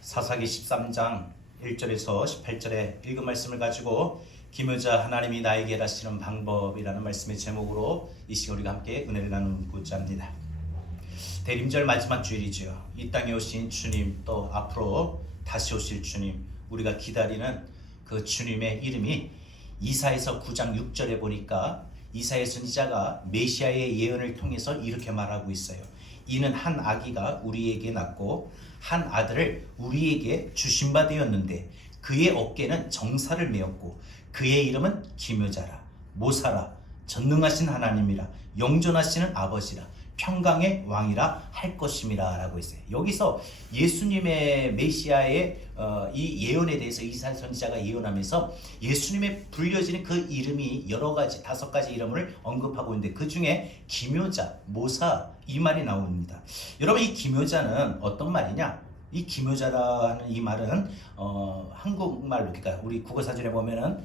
사사기 13장 1절에서 18절의 읽은 말씀을 가지고 기묘자 하나님이 나에게 일하시는 방법이라는 말씀의 제목으로 이 시간 우리가 함께 은혜를 나누고자 합니다. 대림절 마지막 주일이죠. 이 땅에 오신 주님, 또 앞으로 다시 오실 주님, 우리가 기다리는 그 주님의 이름이 이사야서 9장 6절에 보니까 이사야 선지자가 메시아의 예언을 통해서 이렇게 말하고 있어요. 이는 한 아기가 우리에게 낳고 한 아들을 우리에게 주신 바 되었는데 그의 어깨는 정사를 메었고 그의 이름은 기묘자라, 모사라, 전능하신 하나님이라, 영존하시는 아버지라, 평강의 왕이라 할 것임이라 라고 했어요. 여기서 예수님의 메시아의 이 예언에 대해서 이사야 선지자가 예언하면서 예수님의 불려지는 그 이름이 여러 가지 5가지 이름을 언급하고 있는데 그 중에 기묘자, 모사 이 말이 나옵니다. 여러분, 이 기묘자는 어떤 말이냐? 이 기묘자라는 이 말은 한국말로, 그러니까 우리 국어사전에 보면은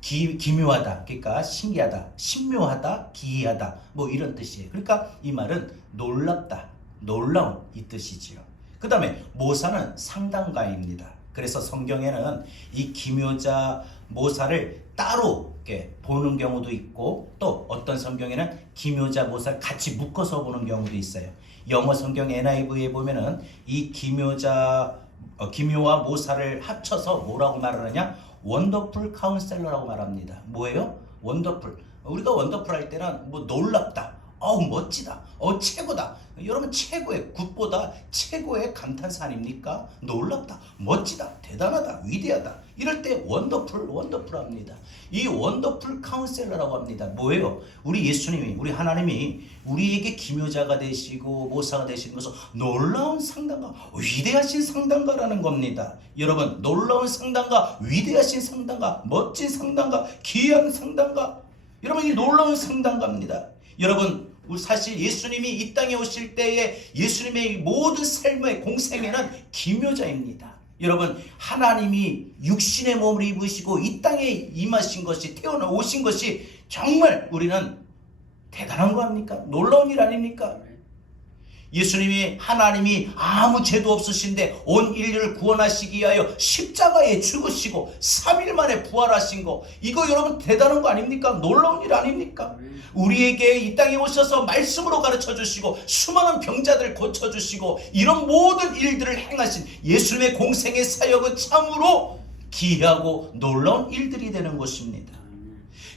기묘하다, 그러니까 신기하다, 신묘하다, 기이하다, 뭐 이런 뜻이에요. 그러니까 이 말은 놀랍다, 놀라운 이 뜻이지요. 그 다음에 모사는 상당가입니다. 그래서 성경에는 이 기묘자 모사를 따로 이렇게 보는 경우도 있고, 또 어떤 성경에는 기묘자 모사를 같이 묶어서 보는 경우도 있어요. 영어 성경 NIV에 보면은 이 기묘와 모사를 합쳐서 뭐라고 말하느냐? 원더풀 카운셀러라고 말합니다. 뭐예요? 원더풀. 우리가 원더풀 할 때는 뭐 놀랍다, 멋지다, 최고다. 여러분, 최고의 굿보다 최고의 감탄사 아닙니까? 놀랍다, 멋지다, 대단하다, 위대하다. 이럴 때 원더풀 합니다. 이 원더풀 카운셀러라고 합니다. 뭐예요? 우리 예수님이, 우리 하나님이 우리에게 기묘자가 되시고 모사가 되시는 것은 놀라운 상당가, 위대하신 상당가라는 겁니다. 여러분, 놀라운 상당가, 위대하신 상당가, 멋진 상당가, 기이한 상당가, 여러분, 이 놀라운 상당가입니다. 여러분, 사실 예수님이 이 땅에 오실 때에 예수님의 모든 삶의 공생애는 기묘자입니다. 여러분, 하나님이 육신의 몸을 입으시고 이 땅에 임하신 것이, 태어나 오신 것이 정말 우리는 대단한 거 아닙니까? 놀라운 일 아닙니까? 예수님이, 하나님이 아무 죄도 없으신데 온 인류를 구원하시기 위하여 십자가에 죽으시고 3일 만에 부활하신 거, 이거 여러분 대단한 거 아닙니까? 놀라운 일 아닙니까? 우리에게 이 땅에 오셔서 말씀으로 가르쳐 주시고 수많은 병자들을 고쳐주시고 이런 모든 일들을 행하신 예수님의 공생의 사역은 참으로 기이하고 놀라운 일들이 되는 것입니다.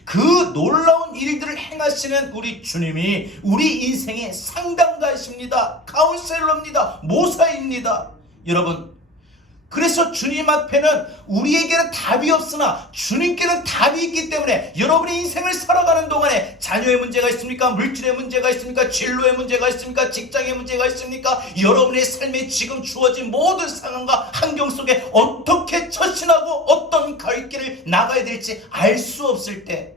그 놀라운 일들을 행하시는 우리 주님이 우리 인생의 상당가이십니다. 카운셀러입니다. 모사입니다. 여러분, 그래서 주님 앞에는 우리에게는 답이 없으나 주님께는 답이 있기 때문에 여러분의 인생을 살아가는 동안에 자녀의 문제가 있습니까? 물질의 문제가 있습니까? 진로의 문제가 있습니까? 직장의 문제가 있습니까? 여러분의 삶에 지금 주어진 모든 상황과 환경 속에 어떻게 처신하고 어떤 갈 길을 나가야 될지 알 수 없을 때,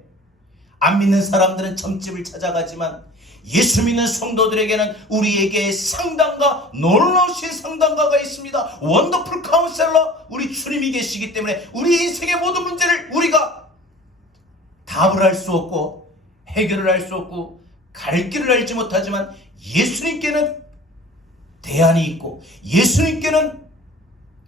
안 믿는 사람들은 점집을 찾아가지만 예수 믿는 성도들에게는 우리에게 상당가, 놀라우신 상당가가 있습니다. 원더풀 카운셀러, 우리 주님이 계시기 때문에 우리 인생의 모든 문제를 우리가 답을 할 수 없고 해결을 할 수 없고 갈 길을 알지 못하지만 예수님께는 대안이 있고 예수님께는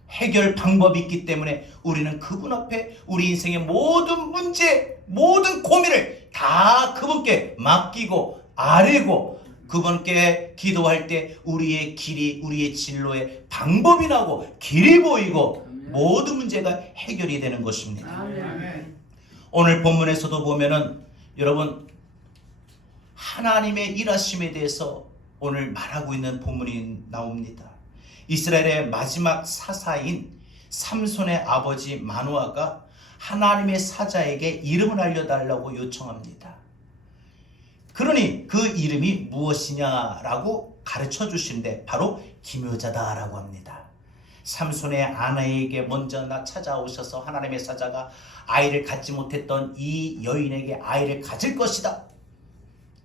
해결 방법이 있기 때문에 우리는 그분 앞에 우리 인생의 모든 문제, 모든 고민을 다 그분께 맡기고 아뢰고 그분께 기도할 때 우리의 길이, 우리의 진로에 방법이 나고 길이 보이고 모든 문제가 해결이 되는 것입니다. 아멘. 오늘 본문에서도 보면은 여러분, 하나님의 일하심에 대해서 오늘 말하고 있는 본문이 나옵니다. 이스라엘의 마지막 사사인 삼손의 아버지 마노아가 하나님의 사자에게 이름을 알려달라고 요청합니다. 그러니 그 이름이 무엇이냐라고 가르쳐 주시는데 바로 기묘자다라고 합니다. 삼손의 아내에게 먼저 찾아오셔서 하나님의 사자가 아이를 갖지 못했던 이 여인에게 아이를 가질 것이다.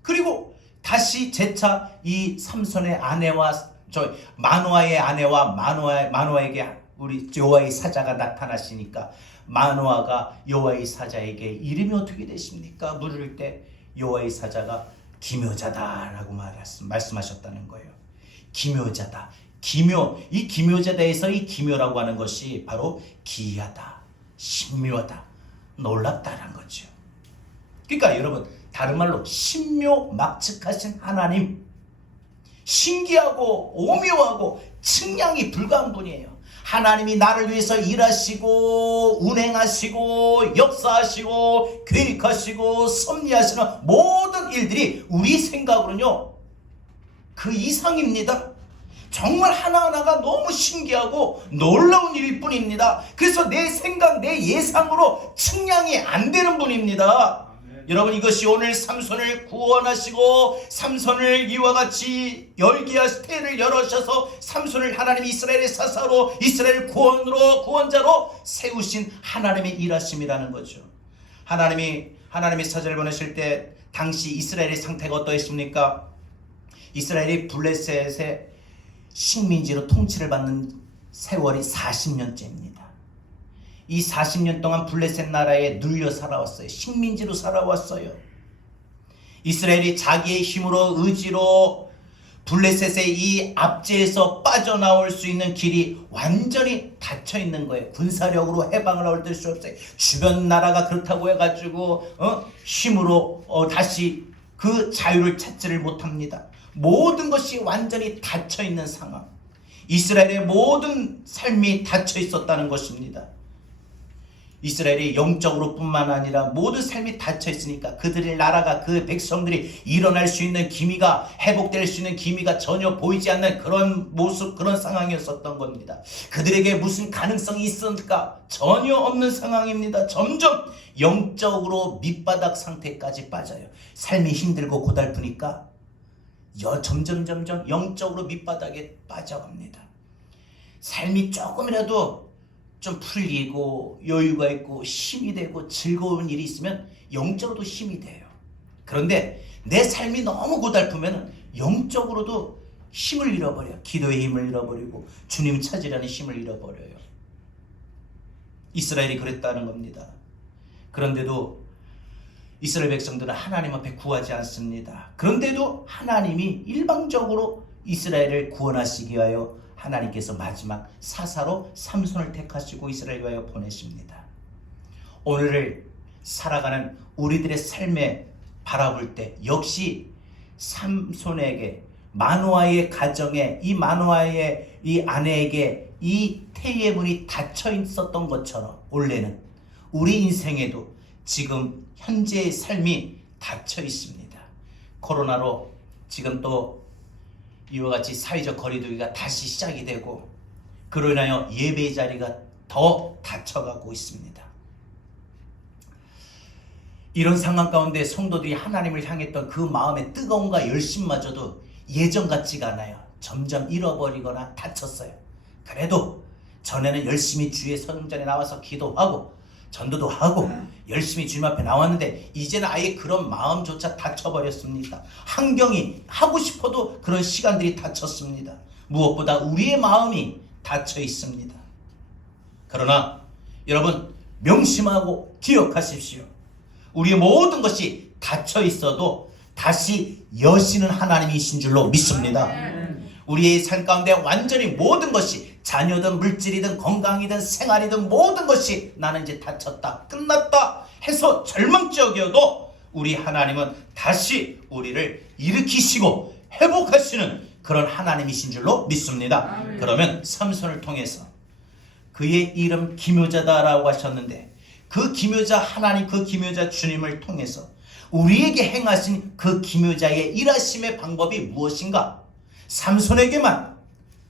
그리고 다시 재차 이 삼손의 아내와 마노아의 아내와 마노아에게 우리 여호와의 사자가 나타나시니까 마노아가 여호와의 사자에게 이름이 어떻게 되십니까? 물을 때 여호와의 사자가 기묘자다라고 말씀하셨다는 거예요. 기묘자다, 이 기묘자대에서 이 기묘라고 하는 것이 바로 기이하다, 신묘하다, 놀랍다라는 거죠. 그러니까 여러분, 다른 말로 신묘막측하신 하나님, 신기하고 오묘하고 측량이 불가한 분이에요. 하나님이 나를 위해서 일하시고 운행하시고 역사하시고 계획하시고 섭리하시는 모든 일들이 우리 생각으로는요 그 이상입니다. 정말 하나하나가 너무 신기하고 놀라운 일일 뿐입니다. 그래서 내 생각, 내 예상으로 측량이 안 되는 분입니다. 여러분, 이것이 오늘 삼손을 구원하시고 삼손을 이와 같이 태를 열어셔서 삼손을 하나님이 이스라엘의 사사로 이스라엘 구원자로 세우신 하나님의 일하심이라는 거죠. 하나님이 사자를 보내실 때 당시 이스라엘의 상태가 어떠했습니까? 이스라엘이 블레셋의 식민지로 통치를 받는 세월이 40년째입니다. 이 40년 동안 블레셋 나라에 눌려 살아왔어요. 식민지로 살아왔어요. 이스라엘이 자기의 힘으로 의지로 블레셋의 이 압제에서 빠져나올 수 있는 길이 완전히 닫혀 있는 거예요. 군사력으로 해방을 얻을 수 없어요. 주변 나라가 그렇다고 해가지고 힘으로 다시 그 자유를 찾지를 못합니다. 모든 것이 완전히 닫혀 있는 상황. 이스라엘의 모든 삶이 닫혀 있었다는 것입니다. 이스라엘이 영적으로 뿐만 아니라 모든 삶이 닫혀 있으니까 그들의 나라가, 그 백성들이 일어날 수 있는 기미가, 회복될 수 있는 기미가 전혀 보이지 않는 그런 모습, 그런 상황이었었던 겁니다. 그들에게 무슨 가능성이 있을까? 전혀 없는 상황입니다. 점점 영적으로 밑바닥 상태까지 빠져요. 삶이 힘들고 고달프니까 점점 영적으로 밑바닥에 빠져갑니다. 삶이 조금이라도 좀 풀리고 여유가 있고 힘이 되고 즐거운 일이 있으면 영적으로도 힘이 돼요. 그런데 내 삶이 너무 고달프면 영적으로도 힘을 잃어버려요. 기도의 힘을 잃어버리고 주님 찾으려는 힘을 잃어버려요. 이스라엘이 그랬다는 겁니다. 그런데도 이스라엘 백성들은 하나님 앞에 구하지 않습니다. 그런데도 하나님이 일방적으로 이스라엘을 구원하시기 위하여 하나님께서 마지막 사사로 삼손을 택하시고 이스라엘 위하여 보내십니다. 오늘을 살아가는 우리들의 삶에 바라볼 때 역시 삼손에게, 마노아의 가정에, 이 마노아의 이 아내에게 이 태의 문이 닫혀 있었던 것처럼 원래는 우리 인생에도 지금 현재의 삶이 닫혀 있습니다. 코로나로 지금 또 이와 같이 사회적 거리두기가 다시 시작이 되고 그로 인하여 예배의 자리가 더 닫혀가고 있습니다. 이런 상황 가운데 성도들이 하나님을 향했던 그 마음의 뜨거움과 열심마저도 예전 같지가 않아요. 점점 잃어버리거나 닫혔어요. 그래도 전에는 열심히 주의 성전에 나와서 기도하고 전도도 하고 열심히 주님 앞에 나왔는데 이제는 아예 그런 마음조차 닫혀버렸습니다. 환경이 하고 싶어도 그런 시간들이 닫혔습니다. 무엇보다 우리의 마음이 닫혀 있습니다. 그러나 여러분 명심하고 기억하십시오. 우리의 모든 것이 닫혀 있어도 다시 여시는 하나님이신 줄로 믿습니다. 우리의 삶 가운데 완전히 모든 것이 자녀든 물질이든 건강이든 생활이든 모든 것이 나는 이제 닫혔다, 끝났다 해서 절망적이어도 우리 하나님은 다시 우리를 일으키시고 회복하시는 그런 하나님이신 줄로 믿습니다. 아멘. 그러면 삼손을 통해서 그의 이름 기묘자다라고 하셨는데 그 기묘자 하나님, 그 기묘자 주님을 통해서 우리에게 행하신 그 기묘자의 일하심의 방법이 무엇인가? 삼손에게만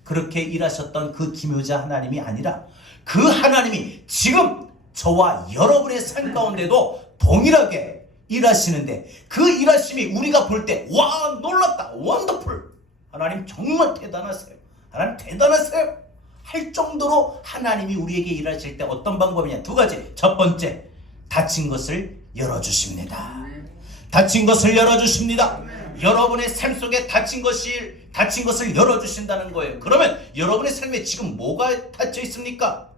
그렇게 일하셨던 그 기묘자 하나님이 아니라 그 하나님이 지금 저와 여러분의 삶 가운데도 동일하게 일하시는데 그 일하심이 우리가 볼 때 와 놀랍다, 원더풀, 하나님 정말 대단하세요, 하나님 대단하세요 할 정도로 하나님이 우리에게 일하실 때 어떤 방법이냐? 두 가지. 첫 번째, 닫힌 것을 열어주십니다. 닫힌 것을 열어주십니다. 여러분의 삶 속에 닫힌 것을 열어주신다는 거예요. 그러면 여러분의 삶에 지금 뭐가 닫혀 있습니까?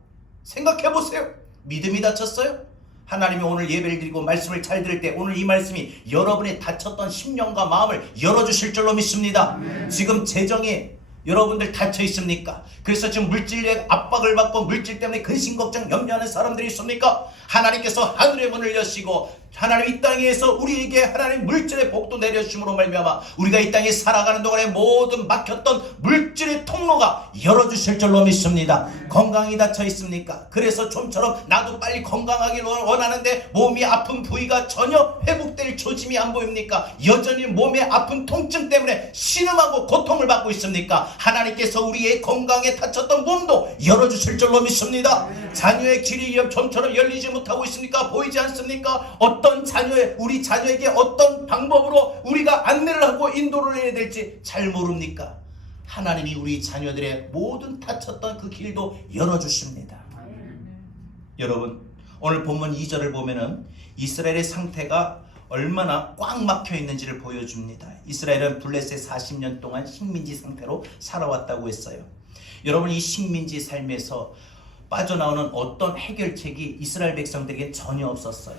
생각해 보세요. 믿음이 닫혔어요? 하나님이 오늘 예배를 드리고 말씀을 잘 들을 때 오늘 이 말씀이 여러분의 닫혔던 심령과 마음을 열어주실 줄로 믿습니다. 지금 재정이 여러분들 닫혀 있습니까? 그래서 지금 물질의 압박을 받고 물질 때문에 근심 걱정 염려하는 사람들이 있습니까? 하나님께서 하늘의 문을 여시고 하나님 이 땅에서 우리에게 하나님 물질의 복도 내려주심으로 말미암아 우리가 이 땅에 살아가는 동안에 모든 막혔던 물질의 통로가 열어주실 줄로 믿습니다. 건강이 닫혀 있습니까? 그래서 좀처럼 나도 빨리 건강하길 원하는데 몸이 아픈 부위가 전혀 회복될 조짐이 안 보입니까? 여전히 몸의 아픈 통증 때문에 신음하고 고통을 받고 있습니까? 하나님께서 우리의 건강에 닫혔던 몸도 열어주실 줄로 믿습니다. 자녀의 길이 좀처럼 열리지 못하고 있습니까? 보이지 않습니까? 어떤 자녀의 우리 자녀에게 어떤 방법으로 우리가 안내를 하고 인도를 해야 될지 잘 모릅니까? 하나님이 우리 자녀들의 모든 닫혔던 그 길도 열어주십니다. 여러분 오늘 본문 2절을 보면은 이스라엘의 상태가 얼마나 꽉 막혀 있는지를 보여줍니다. 이스라엘은 블레셋 40년 동안 식민지 상태로 살아왔다고 했어요. 여러분 이 식민지 삶에서 빠져나오는 어떤 해결책이 이스라엘 백성들에게 전혀 없었어요.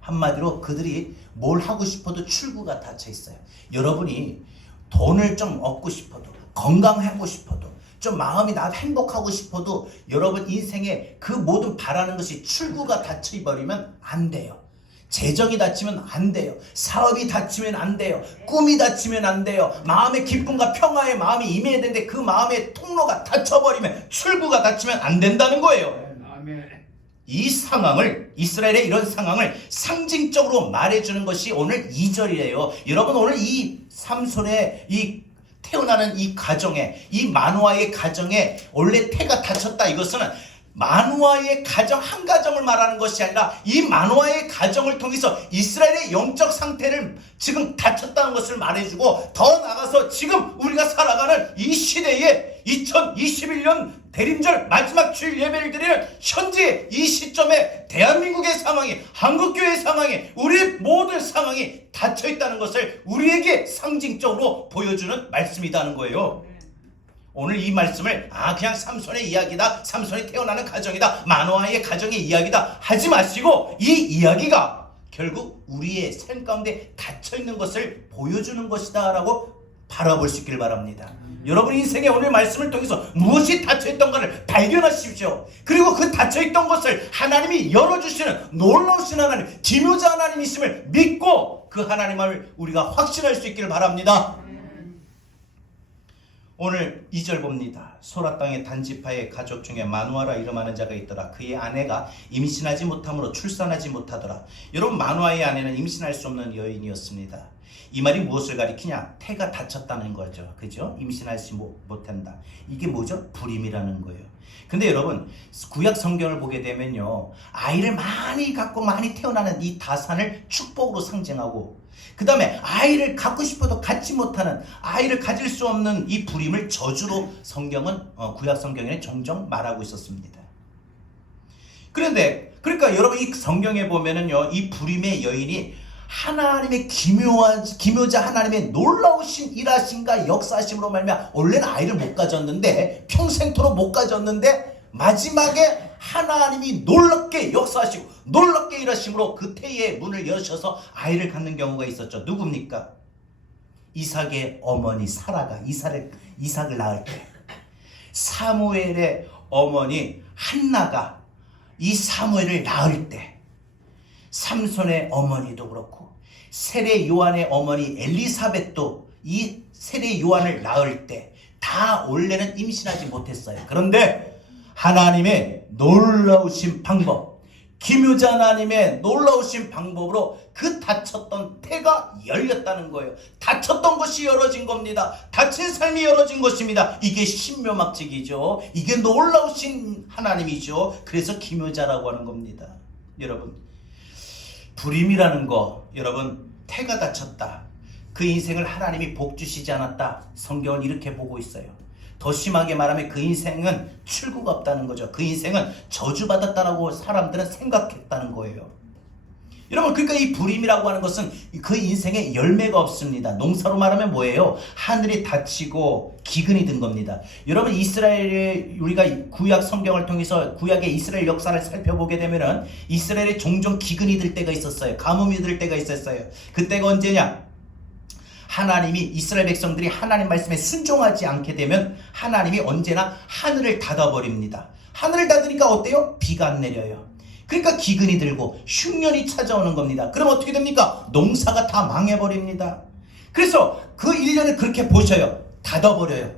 한마디로 그들이 뭘 하고 싶어도 출구가 닫혀 있어요. 여러분이 돈을 좀 얻고 싶어도 건강하고 싶어도 좀 마음이 나 행복하고 싶어도 여러분 인생에 그 모든 바라는 것이 출구가 닫혀 버리면 안 돼요. 재정이 닫히면 안 돼요. 사업이 닫히면 안 돼요. 꿈이 닫히면 안 돼요. 마음의 기쁨과 평화의 마음이 임해야 되는데 그 마음의 통로가 닫혀버리면 출구가 닫히면 안 된다는 거예요. 이 상황을 이스라엘의 이런 상황을 상징적으로 말해주는 것이 오늘 2절이에요. 여러분 오늘 이 삼손의 이 태어나는 이 가정에 이 마누아의 가정에 원래 태가 닫혔다 이것은 마누아의 가정 한 가정을 말하는 것이 아니라 이 마누아의 가정을 통해서 이스라엘의 영적 상태를 지금 닫혔다는 것을 말해주고 더 나아가서 지금 우리가 살아가는 이 시대에 2021년 대림절 마지막 주일 예배를 드리는 현재 이 시점에 대한민국의 상황이 한국교회의 상황이 우리 모든 상황이 닫혀있다는 것을 우리에게 상징적으로 보여주는 말씀이라는 거예요. 오늘 이 말씀을 그냥 삼손의 이야기다, 삼손이 태어나는 가정이다, 마노아의 가정의 이야기다 하지 마시고 이 이야기가 결국 우리의 삶 가운데 닫혀있는 것을 보여주는 것이다 라고 바라볼 수 있기를 바랍니다. 여러분 인생의 오늘 말씀을 통해서 무엇이 닫혀있던가를 발견하십시오. 그리고 그 닫혀있던 것을 하나님이 열어주시는 놀라우신 하나님, 기묘자 하나님이심을 믿고 그 하나님을 우리가 확신할 수 있기를 바랍니다. 오늘 2절 봅니다. 소라 땅의 단지파의 가족 중에 마누아라 이름하는 자가 있더라. 그의 아내가 임신하지 못함으로 출산하지 못하더라. 여러분 마누아의 아내는 임신할 수 없는 여인이었습니다. 이 말이 무엇을 가리키냐? 태가 닫혔다는 거죠. 그죠? 임신하지 못한다. 이게 뭐죠? 불임이라는 거예요. 근데 여러분 구약 성경을 보게 되면요, 아이를 많이 갖고 많이 태어나는 이 다산을 축복으로 상징하고, 그 다음에 아이를 갖고 싶어도 갖지 못하는, 아이를 가질 수 없는 이 불임을 저주로 성경은 구약 성경에 종종 말하고 있었습니다. 그런데 그러니까 여러분 이 성경에 보면은요, 이 불임의 여인이 하나님의 기묘자 하나님의 놀라우신 일하심과 역사하심으로 말미암아 원래는 아이를 못 가졌는데, 평생토록 못 가졌는데 마지막에 하나님이 놀랍게 역사하시고 놀랍게 일하심으로 그 태의 문을 여셔서 아이를 갖는 경우가 있었죠. 누굽니까? 이삭의 어머니 사라가 이삭을 낳을 때, 사무엘의 어머니 한나가 이 사무엘을 낳을 때, 삼손의 어머니도 그렇고 세례 요한의 어머니 엘리사벳도 이 세례 요한을 낳을 때 다 원래는 임신하지 못했어요. 그런데 하나님의 놀라우신 방법, 기묘자 하나님의 놀라우신 방법으로 그 닫혔던 태가 열렸다는 거예요. 닫혔던 것이 열어진 겁니다. 닫힌 삶이 열어진 것입니다. 이게 신묘막직이죠. 이게 놀라우신 하나님이죠. 그래서 기묘자라고 하는 겁니다. 여러분 불임이라는 거, 여러분 태가 닫혔다, 그 인생을 하나님이 복 주시지 않았다, 성경은 이렇게 보고 있어요. 더 심하게 말하면 그 인생은 출구가 없다는 거죠. 그 인생은 저주받았다라고 사람들은 생각했다는 거예요. 여러분 그러니까 이 불임이라고 하는 것은 그 인생에 열매가 없습니다. 농사로 말하면 뭐예요? 하늘이 닫히고 기근이 든 겁니다. 여러분 이스라엘의, 우리가 구약 성경을 통해서 구약의 이스라엘 역사를 살펴보게 되면은 이스라엘에 종종 기근이 들 때가 있었어요. 가뭄이 들 때가 있었어요. 그때가 언제냐? 하나님이 이스라엘 백성들이 하나님 말씀에 순종하지 않게 되면 하나님이 언제나 하늘을 닫아버립니다. 하늘을 닫으니까 어때요? 비가 안 내려요. 그러니까 기근이 들고 흉년이 찾아오는 겁니다. 그럼 어떻게 됩니까? 농사가 다 망해버립니다. 그래서 그 1년을 그렇게 보셔요. 닫아버려요.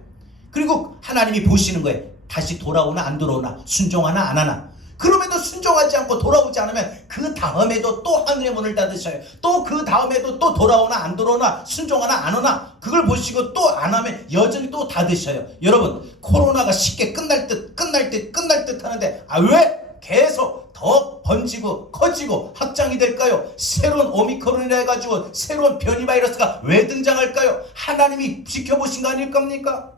그리고 하나님이 보시는 거예요. 다시 돌아오나 안 돌아오나, 순종하나 안 하나. 그럼에도 순종하지 않고 돌아오지 않으면 그 다음에도 또 하늘의 문을 닫으셔요. 또 그 다음에도 또 돌아오나 안 돌아오나, 순종하나 안 오나, 그걸 보시고 또 안 하면 여전히 또 닫으셔요. 여러분, 코로나가 쉽게 끝날 듯 하는데 왜 계속 더 번지고 커지고 확장이 될까요? 새로운 오미크론이라 해가지고 새로운 변이 바이러스가 왜 등장할까요? 하나님이 지켜보신 거 아닐 겁니까?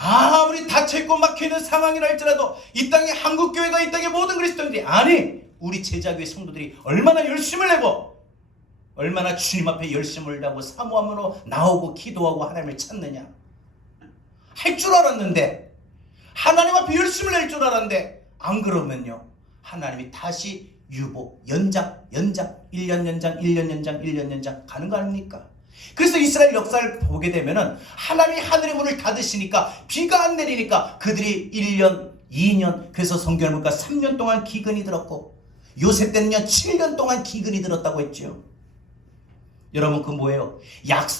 아무리 닫혀있고 막혀있는 상황이라 할지라도 이 땅에 한국교회가, 이 땅의 모든 그리스도인들이, 아니 우리 제자교회 성도들이 얼마나 열심을 내고 얼마나 주님 앞에 열심을 다하고 사모함으로 나오고 기도하고 하나님을 찾느냐. 할 줄 알았는데, 하나님 앞에 열심을 낼 줄 알았는데, 안 그러면요 하나님이 다시 유보, 연장 1년 연장 가는 거 아닙니까? 그래서 이스라엘 역사를 보게 되면은 하나님이 하늘의 문을 닫으시니까 비가 안 내리니까 그들이 1년, 2년, 그래서 성경을 보니까 3년 동안 기근이 들었고, 요셉 때는요 7년 동안 기근이 들었다고 했죠. 여러분, 그 뭐예요?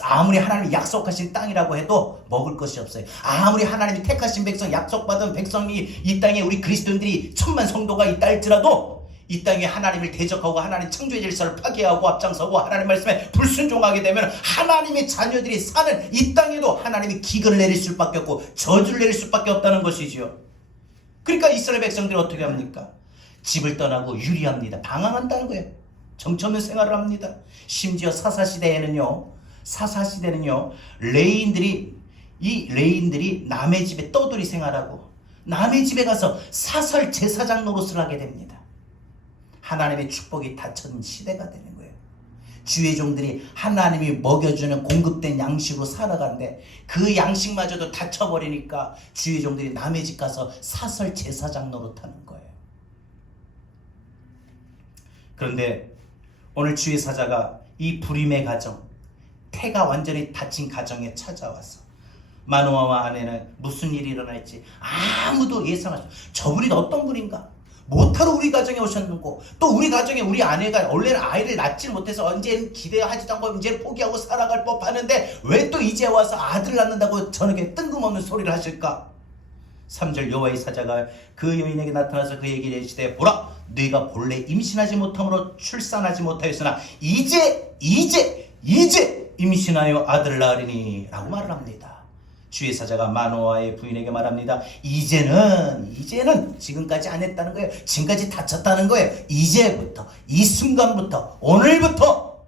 아무리 하나님이 약속하신 땅이라고 해도 먹을 것이 없어요. 아무리 하나님이 택하신 백성, 약속받은 백성이 이 땅에 우리 그리스도인들이 1000만 성도가 있다 할지라도 이 땅에 하나님을 대적하고 하나님 창조의 질서를 파괴하고 앞장서고 하나님 말씀에 불순종하게 되면 하나님의 자녀들이 사는 이 땅에도 하나님이 기근을 내릴 수밖에 없고 저주를 내릴 수밖에 없다는 것이지요. 그러니까 이스라엘 백성들이 어떻게 합니까? 집을 떠나고 유리합니다. 방황한다는 거예요. 정처없는 생활을 합니다. 심지어 사사시대에는요 레인들이 남의 집에 떠돌이 생활하고 남의 집에 가서 사설 제사장 노릇을 하게 됩니다. 하나님의 축복이 닫혀진 시대가 되는 거예요. 주의 종들이 하나님이 먹여주는 공급된 양식으로 살아가는데 그 양식마저도 닫혀버리니까 주의 종들이 남의 집 가서 사설 제사장 노릇하는 거예요. 그런데 오늘 주의 사자가 이 불임의 가정, 태가 완전히 닫힌 가정에 찾아와서 마노아와 아내는 무슨 일이 일어날지 아무도 예상할 수 없어요. 저분이 어떤 분인가? 못하러 우리 가정에 오셨는고, 또 우리 가정에 우리 아내가 원래는 아이를 낳지 못해서 언제는 기대하지도 않고 이제 포기하고 살아갈 법하는데 왜 또 이제 와서 아들 낳는다고 저렇게 뜬금없는 소리를 하실까? 3절 여호와의 사자가 그 여인에게 나타나서 그에게 이르시되 보라, 네가 본래 임신하지 못함으로 출산하지 못하였으나 이제 임신하여 아들을 낳으리니 라고 말을 합니다. 주의 사자가 마노아의 부인에게 말합니다. 이제는 지금까지 안 했다는 거예요. 지금까지 다쳤다는 거예요. 이제부터, 이 순간부터, 오늘부터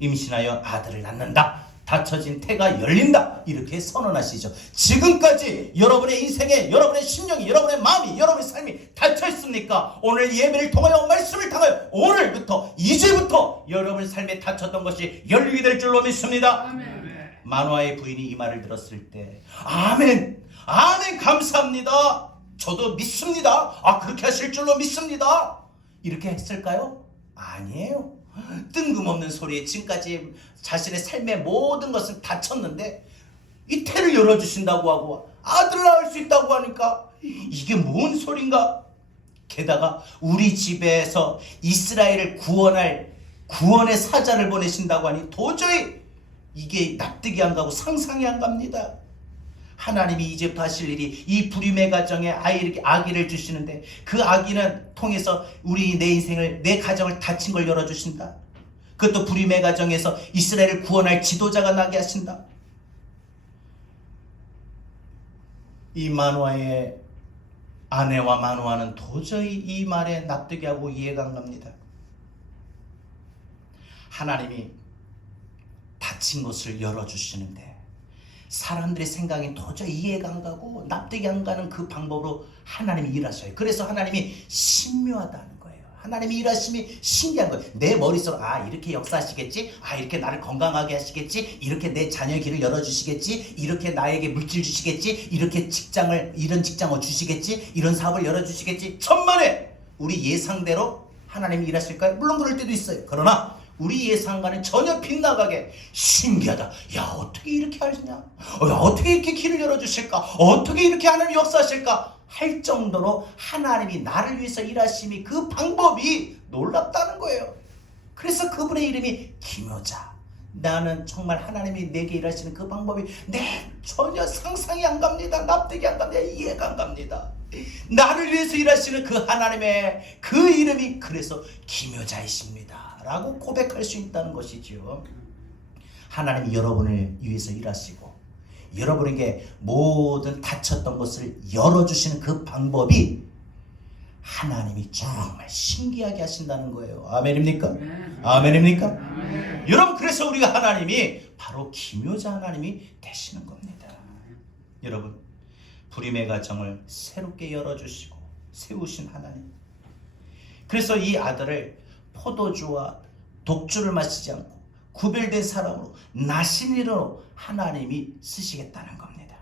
임신하여 아들을 낳는다. 닫혀진 태가 열린다. 이렇게 선언하시죠. 지금까지 여러분의 인생에, 여러분의 심령이, 여러분의 마음이, 여러분의 삶이 닫혀 있습니까? 오늘 예배를 통하여, 말씀을 통하여 오늘부터, 이제부터 여러분의 삶에 닫혔던 것이 열리게 될 줄로 믿습니다. 아멘. 마노아의 부인이 이 말을 들었을 때 아멘 감사합니다. 저도 믿습니다. 그렇게 하실 줄로 믿습니다. 이렇게 했을까요? 아니에요. 뜬금없는 소리에 지금까지 자신의 삶의 모든 것을 닫혔는데 이 태를 열어주신다고 하고 아들 낳을 수 있다고 하니까 이게 뭔 소린가? 게다가 우리 집에서 이스라엘을 구원의 사자를 보내신다고 하니 도저히 이게 납득이 안 가고 상상이 안 갑니다. 하나님이 이제부터 하실 일이 이 불임의 가정에 아기를 주시는데 그 아기는 통해서 내 인생을, 내 가정을 닫힌 걸 열어주신다. 그것도 불임의 가정에서 이스라엘을 구원할 지도자가 나게 하신다. 이 마노아의 아내와 마노아는 도저히 이 말에 납득이 하고 이해가 안 갑니다. 하나님이 닫힌 것을 열어주시는데 사람들의 생각이 도저히 이해가 안 가고 납득이 안 가는 그 방법으로 하나님이 일하셔요. 그래서 하나님이 신묘하다는 거예요. 하나님이 일하심이 신기한 거예요. 내 머릿속 이렇게 역사하시겠지, 이렇게 나를 건강하게 하시겠지, 이렇게 내 자녀의 길을 열어주시겠지, 이렇게 나에게 물질 주시겠지, 이렇게 이런 직장을 주시겠지, 이런 사업을 열어주시겠지. 천만에 우리 예상대로 하나님이 일하실까요? 물론 그럴 때도 있어요. 그러나 우리 예상과는 전혀 빗나가게 신기하다. 야, 어떻게 이렇게 하시냐? 야, 어떻게 이렇게 길을 열어주실까? 어떻게 이렇게 하나님 역사하실까? 할 정도로 하나님이 나를 위해서 일하심이 그 방법이 놀랍다는 거예요. 그래서 그분의 이름이 기묘자. 나는 정말 하나님이 내게 일하시는 그 방법이 전혀 상상이 안 갑니다. 납득이 안 갑니다. 이해가 안 갑니다. 나를 위해서 일하시는 그 하나님의 그 이름이 그래서 기묘자이십니다 라고 고백할 수 있다는 것이죠. 하나님이 여러분을 위해서 일하시고 여러분에게 모든 닫혔던 것을 열어주시는 그 방법이 하나님이 정말 신기하게 하신다는 거예요. 아멘입니까? 아멘입니까? 아멘. 여러분, 그래서 우리가 하나님이 바로 기묘자 하나님이 되시는 겁니다. 여러분, 불임의 가정을 새롭게 열어주시고 세우신 하나님. 그래서 이 아들을 포도주와 독주를 마시지 않고 구별된 사람으로 나신이로 하나님이 쓰시겠다는 겁니다.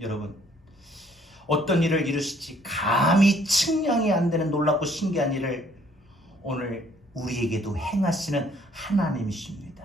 여러분, 어떤 일을 이루실지 감히 측량이 안 되는 놀랍고 신기한 일을 오늘 우리에게도 행하시는 하나님이십니다.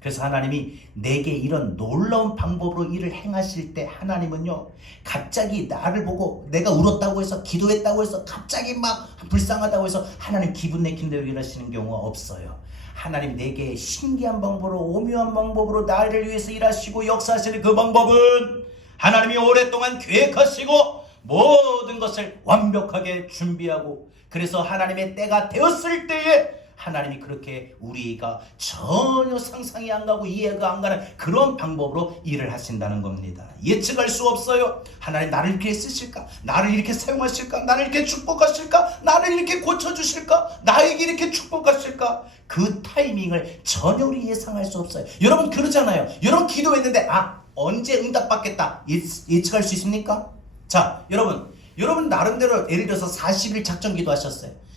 그래서 하나님이 내게 이런 놀라운 방법으로 일을 행하실 때 하나님은요, 갑자기 나를 보고 내가 울었다고 해서 기도했다고 해서 갑자기 막 불쌍하다고 해서 하나님 기분 내킨 대로 일하시는 경우가 없어요. 하나님 내게 신기한 방법으로 오묘한 방법으로 나를 위해서 일하시고 역사하시는 그 방법은 하나님이 오랫동안 계획하시고 모든 것을 완벽하게 준비하고 그래서 하나님의 때가 되었을 때에 하나님이 그렇게 우리가 전혀 상상이 안 가고 이해가 안 가는 그런 방법으로 일을 하신다는 겁니다. 예측할 수 없어요. 하나님 나를 이렇게 쓰실까? 나를 이렇게 사용하실까? 나를 이렇게 축복하실까? 나를 이렇게 고쳐주실까? 나에게 이렇게 축복하실까? 그 타이밍을 전혀 우리 예상할 수 없어요. 여러분 그러잖아요. 여러분 기도했는데 언제 응답받겠다 예측할 수 있습니까? 자, 여러분 나름대로 예를 들어서 40일 작전 기도하셨어요.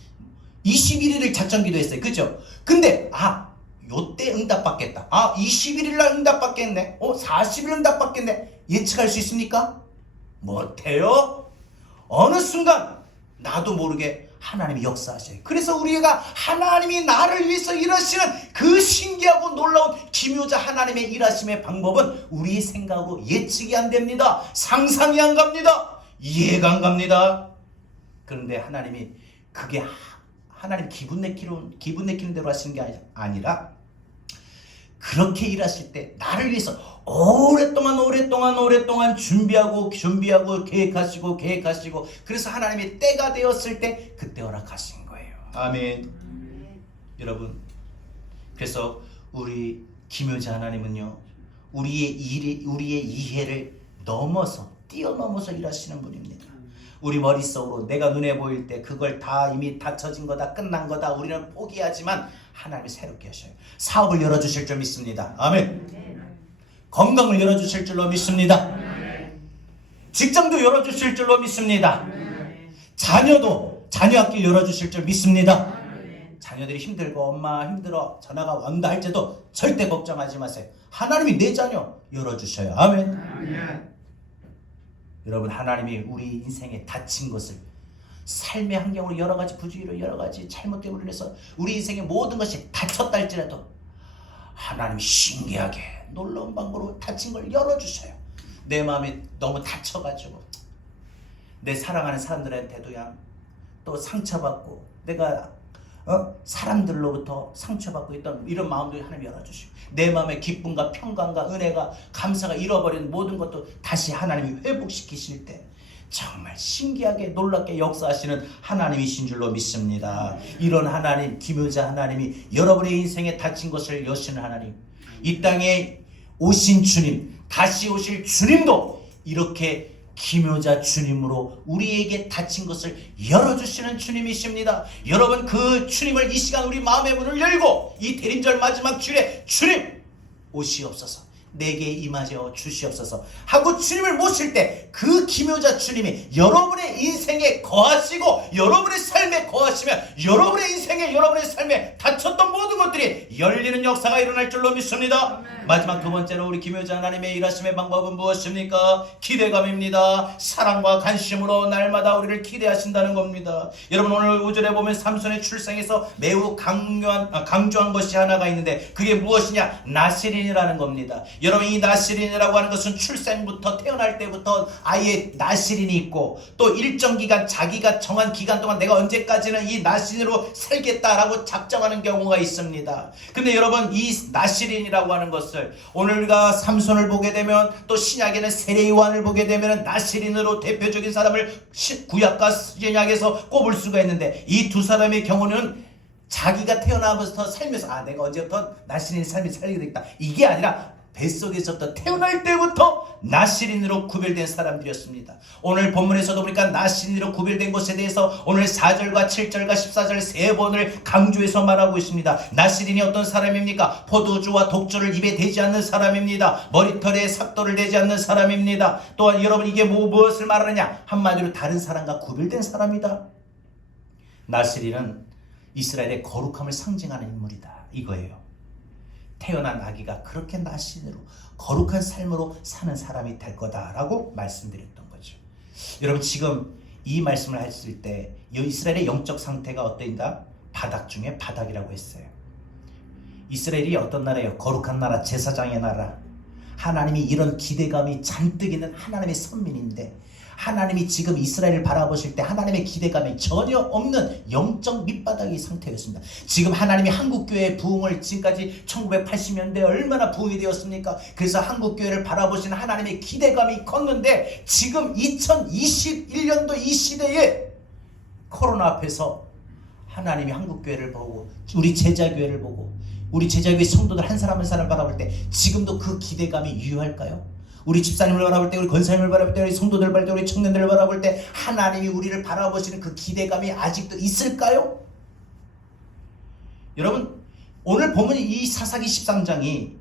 21일을 작전 기도했어요. 그죠? 근데 요때 응답받겠다. 21일 날 응답받겠네. 40일 응답받겠네. 예측할 수 있습니까? 못해요. 어느 순간 나도 모르게 하나님이 역사하셔요. 그래서 우리가 하나님이 나를 위해서 일하시는 그 신기하고 놀라운 기묘자 하나님의 일하심의 방법은 우리의 생각으로 예측이 안 됩니다. 상상이 안 갑니다. 이해가 안 갑니다. 그런데 하나님이 그게 하나님 기분 내키는 대로 하시는 게 아니라 그렇게 일하실 때 나를 위해서 오랫동안 준비하고 계획하시고 그래서 하나님의 때가 되었을 때 그때 허락하신 거예요. 아멘. 여러분, 그래서 우리 기묘자 하나님은요, 우리의 이해를 뛰어넘어서 일하시는 분입니다. 우리 머릿속으로 내가 눈에 보일 때 그걸 다 이미 닫혀진 거다, 끝난 거다 우리는 포기하지만 하나님이 새롭게 하셔요. 사업을 열어주실 줄 믿습니다. 아멘. 건강을 열어주실 줄로 믿습니다. 직장도 열어주실 줄로 믿습니다. 자녀 학교 열어주실 줄 믿습니다. 자녀들이 힘들고 엄마 힘들어 전화가 온다 할 때도 절대 걱정하지 마세요. 하나님이 내 자녀 열어주셔요. 아멘. 여러분, 하나님이 우리 인생에 닫힌 것을 삶의 환경으로 여러 가지 부주의로 여러 가지 잘못 때문에 인해서 우리 인생의 모든 것이 닫혔다 할지라도 하나님이 신기하게 놀라운 방법으로 닫힌 걸 열어주셔요. 내 마음이 너무 닫혀가지고 내 사랑하는 사람들한테도 또 상처받고 내가 사람들로부터 상처받고 있던 이런 마음들 하나님 열어주시고 내 마음의 기쁨과 평강과 은혜가 감사가 잃어버린 모든 것도 다시 하나님이 회복시키실 때 정말 신기하게 놀랍게 역사하시는 하나님이신 줄로 믿습니다. 이런 하나님, 기묘자 하나님이 여러분의 인생에 닫힌 것을 여시는 하나님, 이 땅에 오신 주님, 다시 오실 주님도 이렇게 기묘자 주님으로 우리에게 닫힌 것을 열어주시는 주님이십니다. 여러분, 그 주님을 이 시간 우리 마음의 문을 열고 이 대림절 마지막 주일에 주님 오시옵소서, 내게 임하여 주시옵소서 하고 주님을 모실 때 그 기묘자 주님이 여러분의 인생에 거하시고 여러분의 삶에 거하시면 여러분의 인생에 여러분의 삶에 닫혔던 모든 것들이 열리는 역사가 일어날 줄로 믿습니다. 아멘. 마지막 두 번째로 우리 기묘자 하나님의 일하심의 방법은 무엇입니까? 기대감입니다. 사랑과 관심으로 날마다 우리를 기대하신다는 겁니다. 여러분 오늘 5절에 보면 삼손의 출생에서 매우 강조한 것이 하나가 있는데 그게 무엇이냐? 나실인이라는 겁니다. 여러분 이 나실인이라고 하는 것은 출생부터 태어날 때부터 아이의 나실인이 있고 또 일정 기간 자기가 정한 기간 동안 내가 언제까지는 이 나실인으로 살겠다라고 작정하는 경우가 있습니다. 근데 여러분 이 나실인이라고 하는 것을 오늘 우리가 삼손을 보게 되면 또 신약에는 세례요한을 보게 되면 나실인으로 대표적인 사람을 구약과 신약에서 꼽을 수가 있는데 이 두 사람의 경우는 자기가 태어나면서 살면서 내가 언제부터 나실인의 삶을 살게 되겠다 이게 아니라 뱃속에서부터 태어날 때부터 나실인으로 구별된 사람들이었습니다. 오늘 본문에서도 보니까 나실인으로 구별된 것에 대해서 오늘 4절과 7절과 14절 세 번을 강조해서 말하고 있습니다. 나실인이 어떤 사람입니까? 포도주와 독주를 입에 대지 않는 사람입니다. 머리털에 삭도를 대지 않는 사람입니다. 또한 여러분 이게 무엇을 말하느냐? 한마디로 다른 사람과 구별된 사람이다. 나실인은 이스라엘의 거룩함을 상징하는 인물이다 이거예요. 태어난 아기가 그렇게 나실인으로 거룩한 삶으로 사는 사람이 될 거다라고 말씀드렸던 거죠. 여러분 지금 이 말씀을 했을 때 이스라엘의 영적 상태가 어떠인가? 바닥 중에 바닥이라고 했어요. 이스라엘이 어떤 나라예요? 거룩한 나라, 제사장의 나라. 하나님이 이런 기대감이 잔뜩 있는 하나님의 선민인데 하나님이 지금 이스라엘을 바라보실 때 하나님의 기대감이 전혀 없는 영적 밑바닥의 상태였습니다. 지금 하나님이 한국교회의 부흥을 지금까지 1980년대에 얼마나 부흥이 되었습니까? 그래서 한국교회를 바라보시는 하나님의 기대감이 컸는데 지금 2021년도 이 시대에 코로나 앞에서 하나님이 한국교회를 보고 우리 제자교회를 보고 우리 제자교회 성도들 한 사람 한 사람 바라볼 때 지금도 그 기대감이 유효할까요? 우리 집사님을 바라볼 때 우리 권사님을 바라볼 때 우리 성도들을 바라볼 때 우리 청년들을 바라볼 때 하나님이 우리를 바라보시는 그 기대감이 아직도 있을까요? 여러분 오늘 보면 이 사사기 13장이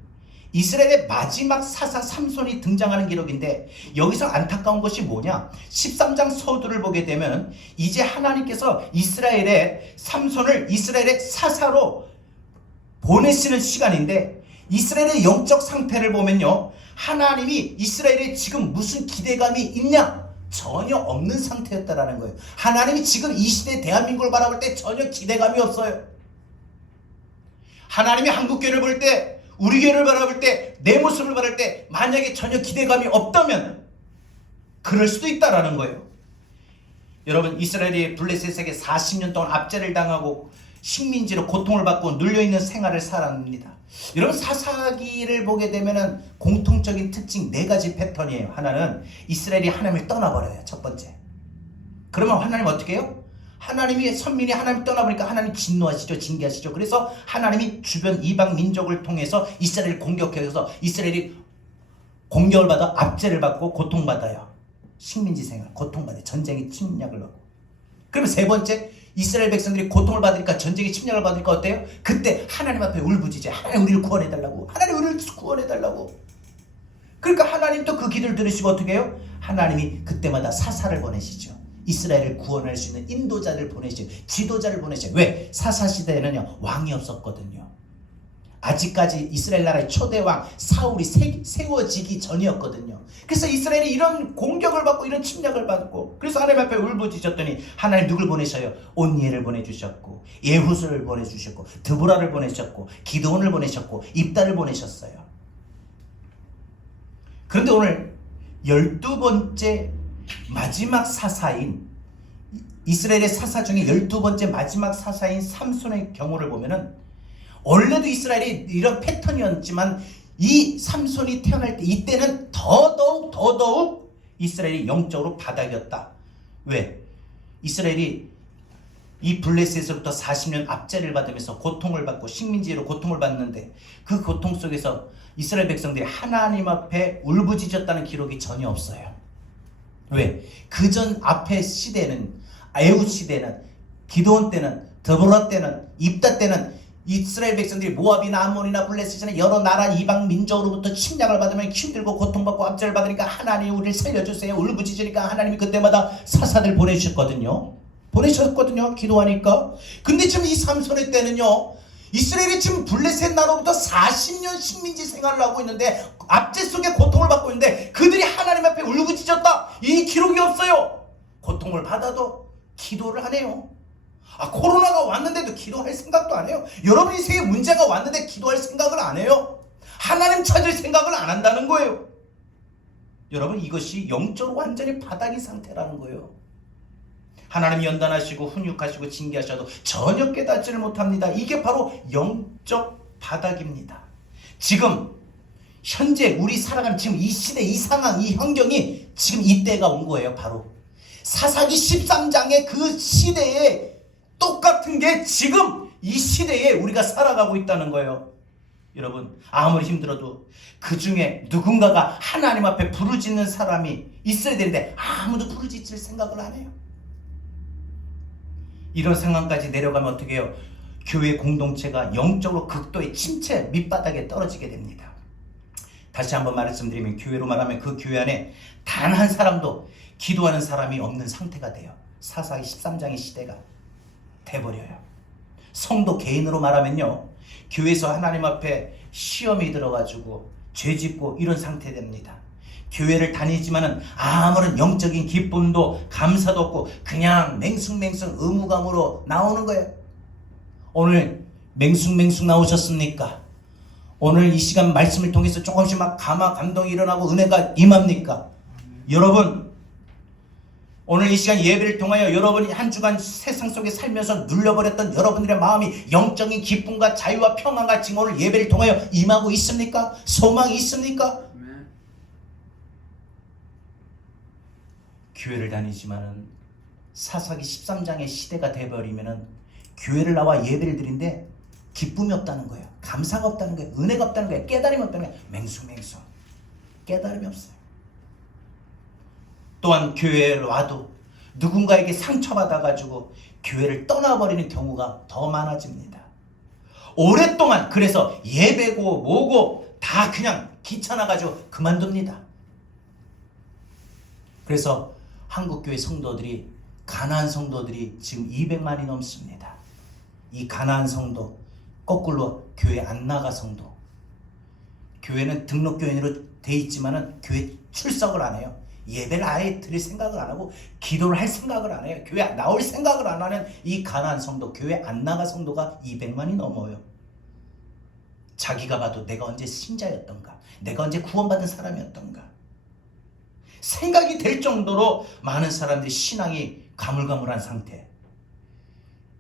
이스라엘의 마지막 사사 삼손이 등장하는 기록인데 여기서 안타까운 것이 뭐냐? 13장 서두를 보게 되면 이제 하나님께서 이스라엘의 삼손을 이스라엘의 사사로 보내시는 시간인데 이스라엘의 영적 상태를 보면요 하나님이 이스라엘에 지금 무슨 기대감이 있냐? 전혀 없는 상태였다라는 거예요. 하나님이 지금 이 시대 대한민국을 바라볼 때 전혀 기대감이 없어요. 하나님이 한국교회를 볼 때 우리 교회를 바라볼 때 내 모습을 바라볼 때 만약에 전혀 기대감이 없다면 그럴 수도 있다라는 거예요. 여러분 이스라엘이 블레셋에게 40년 동안 압제를 당하고 식민지로 고통을 받고 눌려있는 생활을 살았습니다. 여러분 사사기를 보게 되면은 공통적인 특징 4가지 패턴이에요. 하나는 이스라엘이 하나님을 떠나버려요. 첫 번째. 그러면 하나님 어떻게 해요? 하나님이 선민이 하나님 떠나보니까 하나님 진노하시죠. 징계하시죠. 그래서 하나님이 주변 이방 민족을 통해서 이스라엘을 공격해서 이스라엘이 공격을 받아 압제를 받고 고통받아요. 식민지 생활 고통받아요. 전쟁의 침략을 받고. 그러면 세 번째 이스라엘 백성들이 고통을 받으니까 전쟁의 침략을 받으니까 어때요? 그때 하나님 앞에 울부짖어. 하나님 우리를 구원해달라고. 하나님 우리를 구원해달라고. 그러니까 하나님도 그 기도를 들으시고 어떻게 해요? 하나님이 그때마다 사사를 보내시죠. 이스라엘을 구원할 수 있는 인도자를 보내시죠. 지도자를 보내시죠. 왜? 사사 시대에는요 왕이 없었거든요. 아직까지 이스라엘 나라의 초대왕 사울이 세워지기 전이었거든요. 그래서 이스라엘이 이런 공격을 받고 이런 침략을 받고 그래서 하나님 앞에 울부짖었더니 하나님 누굴 보내셔요? 온니엘을 보내주셨고 예후스를 보내주셨고 드보라를 보내셨고 기드온을 보내셨고 입다를 보내셨어요. 그런데 오늘 12번째 마지막 사사인 이스라엘의 사사 중에 12번째 마지막 사사인 삼손의 경우를 보면은 원래도 이스라엘이 이런 패턴이었지만 이 삼손이 태어날 때 이때는 더더욱 이스라엘이 영적으로 바닥이었다. 왜? 이스라엘이 이 블레셋에서부터 40년 압제를 받으면서 고통을 받고 식민지로 고통을 받는데 그 고통 속에서 이스라엘 백성들이 하나님 앞에 울부짖었다는 기록이 전혀 없어요. 왜? 그전 앞에 시대는 에훗 시대는 기드온 때는 드보라 때는 입다 때는 이스라엘 백성들이 모압이나 암몬이나 블레셋이나 여러 나라 이방 민족으로부터 침략을 받으면 힘들고 고통받고 압제를 받으니까 하나님 우리를 살려주세요. 울부짖으니까 하나님이 그때마다 사사들 보내셨거든요. 기도하니까. 근데 지금 이 삼손의 때는요, 이스라엘이 지금 블레셋 나라로부터 40년 식민지 생활을 하고 있는데 압제 속에 고통을 받고 있는데 그들이 하나님 앞에 울부짖었다, 이 기록이 없어요. 고통을 받아도 기도를 하네요. 코로나가 왔는데도 기도할 생각도 안 해요. 여러분 인생에 문제가 왔는데 기도할 생각을 안 해요. 하나님 찾을 생각을 안 한다는 거예요. 여러분, 이것이 영적으로 완전히 바닥인 상태라는 거예요. 하나님이 연단하시고 훈육하시고 징계하셔도 전혀 깨닫지를 못합니다. 이게 바로 영적 바닥입니다. 지금 현재 우리 살아가는 지금 이 시대, 이 상황, 이 환경이 지금 이때가 온 거예요. 바로 사사기 13장의 그 시대에 똑같은 게 지금 이 시대에 우리가 살아가고 있다는 거예요. 여러분, 아무리 힘들어도 그 중에 누군가가 하나님 앞에 부르짖는 사람이 있어야 되는데 아무도 부르짖을 생각을 안 해요. 이런 상황까지 내려가면 어떻게 해요? 교회 공동체가 영적으로 극도의 침체 밑바닥에 떨어지게 됩니다. 다시 한번 말씀드리면, 교회로 말하면 그 교회 안에 단 한 사람도 기도하는 사람이 없는 상태가 돼요. 사사기 13장의 시대가 돼버려요. 성도 개인으로 말하면요, 교회에서 하나님 앞에 시험이 들어가지고 죄짓고 이런 상태 됩니다. 교회를 다니지만은 아무런 영적인 기쁨도 감사도 없고 그냥 맹숭맹숭 의무감으로 나오는 거예요. 오늘 맹숭맹숭 나오셨습니까? 오늘 이 시간 말씀을 통해서 조금씩 막 감동이 일어나고 은혜가 임합니까? 여러분, 오늘 이 시간 예배를 통하여 여러분이 한 주간 세상 속에 살면서 눌려버렸던 여러분들의 마음이 영적인 기쁨과 자유와 평안과 지금 오늘 예배를 통하여 임하고 있습니까? 소망이 있습니까? 교회를 다니지만은 사사기 13장의 시대가 돼버리면은 교회를 나와 예배를 드린데 기쁨이 없다는 거예요. 감사가 없다는 거예요. 은혜가 없다는 거예요. 깨달음이 없다는 거예요. 맹숭맹숭. 깨달음이 없어요. 또한 교회에 와도 누군가에게 상처받아가지고 교회를 떠나버리는 경우가 더 많아집니다. 오랫동안 그래서 예배고 뭐고 다 그냥 귀찮아가지고 그만둡니다. 그래서 한국교회 성도들이, 가나안 성도들이 지금 200만이 넘습니다. 이 가나안 성도, 거꾸로 교회 안 나가 성도. 교회는 등록교인으로 돼 있지만은 교회 출석을 안 해요. 예배를 아예 드릴 생각을 안 하고 기도를 할 생각을 안 해요. 교회 나올 생각을 안 하는 이 가나안 성도, 교회 안 나가 성도가 200만이 넘어요. 자기가 봐도 내가 언제 신자였던가, 내가 언제 구원받은 사람이었던가 생각이 될 정도로 많은 사람들이 신앙이 가물가물한 상태,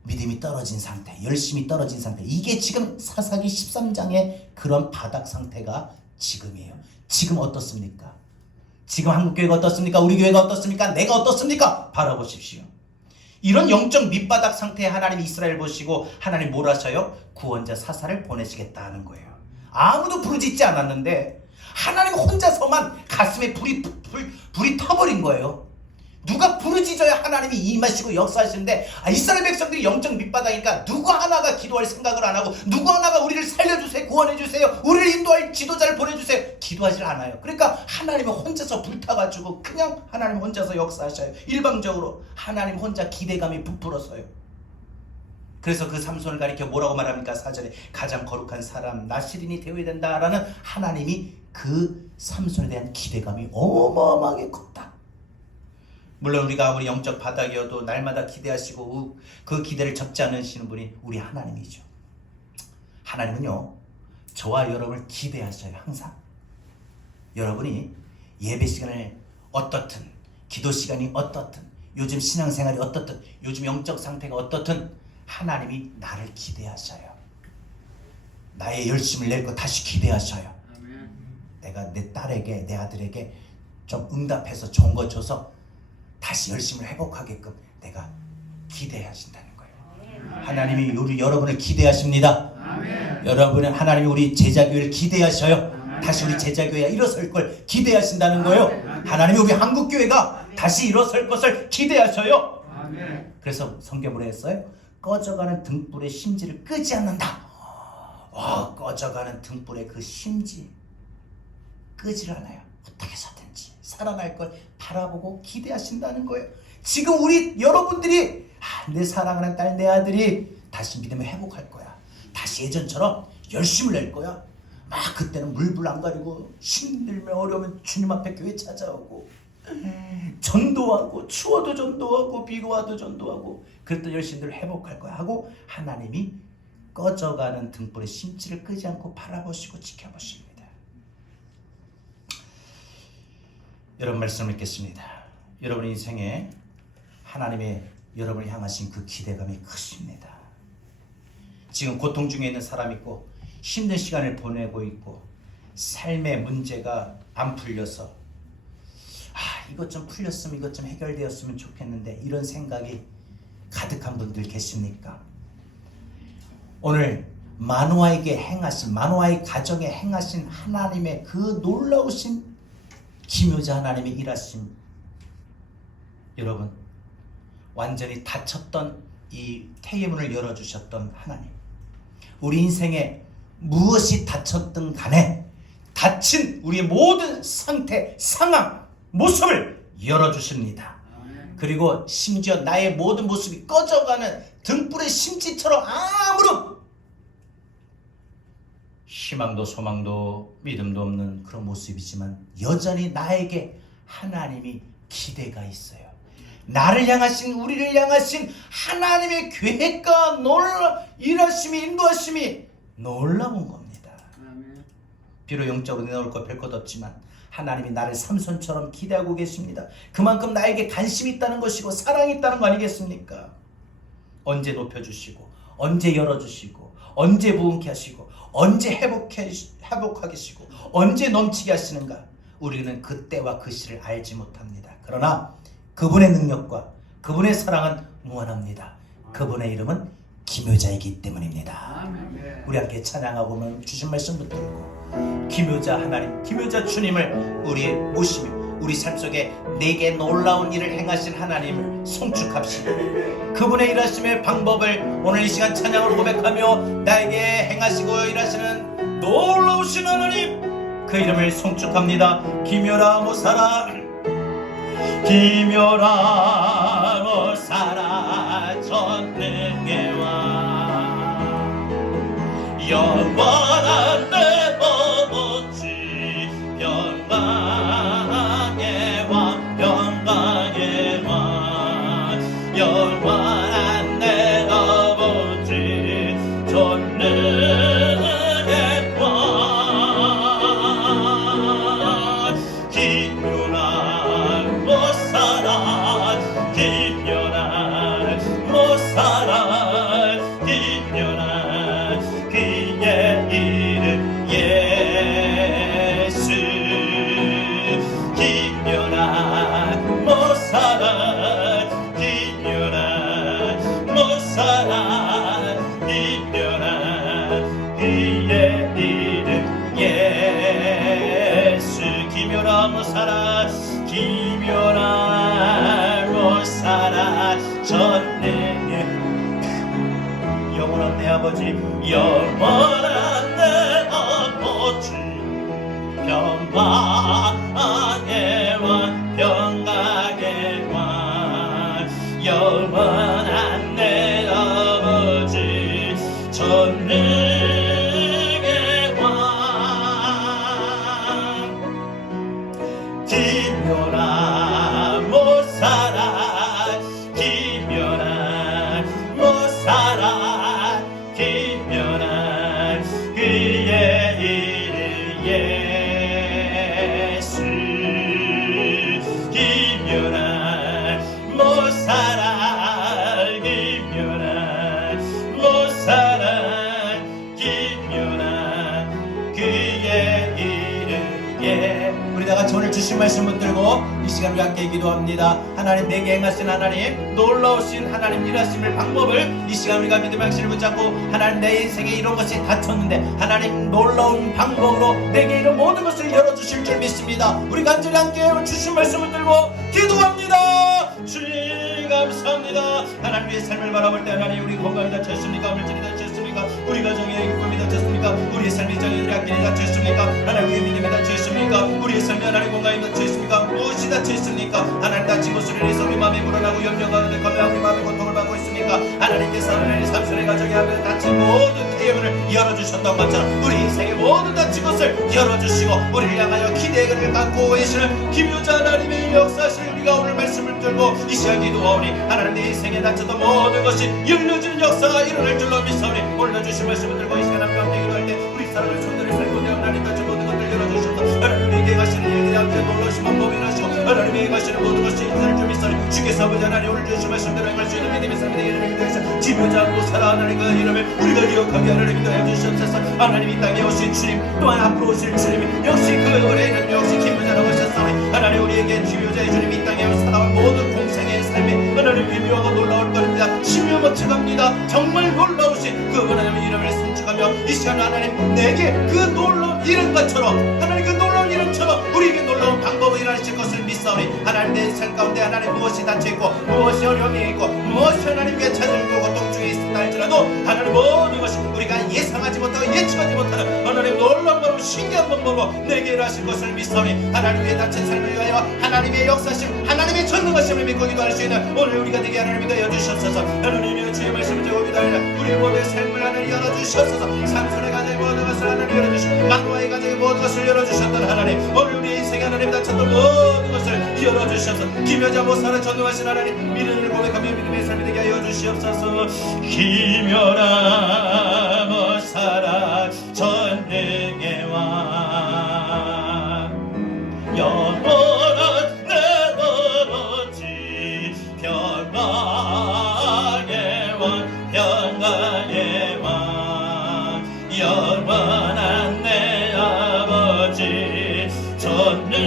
믿음이 떨어진 상태, 열심이 떨어진 상태, 이게 지금 사사기 13장의 그런 바닥 상태가 지금이에요. 지금 어떻습니까? 지금 한국교회가 어떻습니까? 우리 교회가 어떻습니까? 내가 어떻습니까? 바라보십시오. 이런 영적 밑바닥 상태에 하나님이 이스라엘 보시고 하나님 뭘 하셔요? 구원자 사사를 보내시겠다는 거예요. 아무도 부르짖지 않았는데 하나님 혼자서만 가슴에 불이 터버린 거예요. 누가 부르짖어야 하나님이 임하시고 역사하시는데 이스라엘 백성들이 영적 밑바닥이니까 누구 하나가 기도할 생각을 안 하고 누구 하나가 우리를 살려주세요, 구원해주세요, 우리를 인도할 지도자를 보내주세요, 기도하지 않아요. 그러니까 하나님은 혼자서 불타가지고 그냥 하나님 혼자서 역사하셔요. 일방적으로 하나님 혼자 기대감이 부풀어서요. 그래서 그 삼손을 가리켜 뭐라고 말합니까? 4절에 가장 거룩한 사람 나시린이 되어야 된다라는 하나님이 그 삼손에 대한 기대감이 어마어마하게 컸다. 물론 우리가 아무리 영적 바닥이어도 날마다 기대하시고 그 기대를 접지 않으시는 분이 우리 하나님이죠. 하나님은요, 저와 여러분을 기대하셔요. 항상 여러분이 예배 시간을 어떻든, 기도 시간이 어떻든, 요즘 신앙생활이 어떻든, 요즘 영적 상태가 어떻든 하나님이 나를 기대하셔요. 나의 열심을 낼 거 다시 기대하셔요. 내가 내 딸에게, 내 아들에게 좀 응답해서 좋은 거 줘서 다시 열심을 회복하게끔 내가 기대하신다는 거예요. 하나님이 우리 여러분을 기대하십니다. 여러분은 하나님이 우리 제자교회를 기대하셔요. 다시 우리 제자교회가 일어설 걸 기대하신다는 거예요. 하나님이 우리 한국교회가 다시 일어설 것을 기대하셔요. 그래서 성경으로 했어요. 꺼져가는 등불의 심지를 끄지 않는다. 꺼져가는 등불의 그 심지 끄질 않아요. 어떻게 해서든지 살아날 걸 바라보고 기대하신다는 거예요. 지금 우리 여러분들이 내 사랑하는 딸, 내 아들이 다시 믿음을 회복할 거야. 다시 예전처럼 열심을 낼 거야. 막 그때는 물불 안 가리고 힘들면 어려우면 주님 앞에 교회 찾아오고 전도하고 추워도 전도하고 비가 와도 전도하고 그랬던 열심들 회복할 거야 하고 하나님이 꺼져가는 등불의 심지를 끄지 않고 바라보시고 지켜보십니다. 여러분 말씀을 읽겠습니다. 여러분 인생에 하나님의 여러분을 향하신 그 기대감이 크십니다. 지금 고통 중에 있는 사람 있고 힘든 시간을 보내고 있고 삶의 문제가 안 풀려서 이것 좀 풀렸으면 이것 좀 해결되었으면 좋겠는데 이런 생각이 가득한 분들 계십니까? 오늘 마노아에게 행하신 마노아의 가정에 행하신 하나님의 그 놀라우신 기묘자 하나님의 일하심 여러분 완전히 닫혔던 이 태의 문을 열어주셨던 하나님 우리 인생에 무엇이 닫혔든 간에 닫힌 우리의 모든 상태, 상황, 모습을 열어주십니다. 그리고 심지어 나의 모든 모습이 꺼져가는 등불의 심지처럼 아무런 희망도 소망도 믿음도 없는 그런 모습이지만 여전히 나에게 하나님이 기대가 있어요. 나를 향하신 우리를 향하신 하나님의 계획과 일하심이 인도하심이 놀라운 겁니다. 비록 영적으로 내놓을 것 별 것 없지만 하나님이 나를 삼손처럼 기대하고 계십니다. 그만큼 나에게 관심이 있다는 것이고 사랑이 있다는 거 아니겠습니까? 언제 높여주시고 언제 열어주시고 언제 부흥케 하시고 언제 회복하게 하시고 언제 넘치게 하시는가 우리는 그 때와 그 시를 알지 못합니다. 그러나 그분의 능력과 그분의 사랑은 무한합니다. 그분의 이름은 기묘자이기 때문입니다. 우리 함께 찬양하고 주신 말씀 붙들고 기묘자 하나님, 기묘자 주님을 우리 모시며 우리 삶 속에 내게 놀라운 일을 행하신 하나님을 송축합시다. 그분의 일하심의 방법을 오늘 이 시간 찬양으로 고백하며 나에게 행하시고 일하시는 놀라우신 하나님 그 이름을 송축합니다. 기묘라 모사라 기묘라 모사라 전능계와 영원한 내 아버지 영광의 왕 영광의 왕 영원한 내 아버지 전능의 왕 기묘한 모사라 기묘한 모사라 기묘한 그의 이름 예수 기묘한 모사라 기묘한 모사라 기묘한 그의 이름 예수 기묘한 모사라 기묘한 모사라 전능의 영원한 내 아버지 영원한 내 아버지 평강의 왕 평강의 왕 영원한 내 아버지 전능의 왕 기묘한 모사라 기묘한 모사라 기묘한 그의 이름 예수 기묘한 모사라 기묘한 모사라 기묘한 그의 이름 우리 다같이 오늘 주신 말씀 붙들고 이 시간 우리 함께 기도합니다. 하나님 내게 행하신 하나님 놀라우신 하나님 일하심을 방법을 이 시간 우리가 믿음의 확신을 붙잡고 하나님 내 인생에 이런 것이 닫혔는데 하나님 놀라운 방법으로 내게 이런 모든 것을 열어주실 줄 믿습니다. 우리 간절히 함께 주신 말씀을 들고 기도합니다. 주님 감사합니다. 하나님의 삶을 바라볼 때 하나님 우리 건강이 다쳤습니까? 물질이 다쳤습니까? 닫혔습니까? 우리 가정의 기쁨이 닫혔습니까? 우리의 삶의 장애들의 악기이 닫혔습니까? 하나님의 믿음이 닫혔습니까? 우리의 삶의 하나님 건강이 닫혀있습니까? 무엇이 닫혀있습니까? 하나님 닫힌 것을 인해서 우리 마음이 불안하고 염려가 가며 우리 마음의 고통을 받고 있습니까? 하나님께서 하나님의 삼손의 가정에 하며 닫힌 모든 태영을 열어주셨던 것처럼 우리 인생의 모든 닫힌 것을 열어주시고 우리를 향하여 기대를 갖고 계시는 기묘자 하나님의 역사실 우리가 오늘 말씀을 들고 이 시간 기도하오니 하나님 내 인생에 닫혔던 모든 것이 열려지는 역사가 일어날 줄로 믿사오니 올려주신 말씀을 들고 이 시간 함께 기도할 때 우리 사랑을 손들을 살고 내 하나님 닫힌 모든 것들 열어주셔서 하나님에게 가시는 일들이 함께 놀라시면 범인하시고 하나님에게 가시는 모든 것이 인사를 좀 믿사오니 주께서 아버지 하나님 오늘 주신 말씀대로 행할 수 있는 믿음의 삶이 되기를 믿으시오. 지묘자 모사라 하나님 그 이름을 우리가 기억하게 하나님 인도하여 주시옵소서. 하나님 이 땅에 오신 주님 또한 앞으로 오실 주님 역시 그 노래 이름 역시 기묘자라고 하셨사오니 하나님 우리에게 기묘자의 주님 이 땅에 살아온 모든 공생의 삶에 하나님 기묘하고 놀라울 것입니다. 심히 멋지갑니다. 정말 놀라우신 그 하나님의 이름을 송축하며 이 시간 하나님 내게 그 놀라운 이름과처럼 하나님 그 놀라운 이름처럼 우리에게 놀라운 방법을 일하실 것을 믿사오니 하나님 내 삶 가운데 하나님 무엇이 닫혀있고 무엇이 어려움이 있고 무엇이 하나님께 찾아들고 고통 중에 있다 할지라도 하나님 모든 것이 우리가 예상하지 못하고 예측하지 못하는 하나님 놀라운 방법 신기한 방법으로 내게 일하실 것을 믿사오니 하나님의 닫힌 삶을 위하여 하나님의 역사심 하나님의 전능하심을 믿고 기도할 수 있는 오늘 우리가 되게 하나님 믿어 여주셨소서. 하나님의 주의 말씀을 제고 기도하는 우리 모두의 삶을 하나님 열어주셨소서. 삼손의 가정의 모든 것을 하나님 열어주시고 만노아의 가정의 모든 것을 열어주셨던 하나님 오늘 우리 인생에 하나님 닫혔던 모든 것을 열어주셔서 기묘자 못살아 전능하신 하나님 믿음을 고백하며 믿음의 삶이 되게 하여 주시옵소서. 기묘라 못살아 전능의 왕 영원한 내 아버지 평강의 왕 평강의 왕 영원한 내 아버지 전능의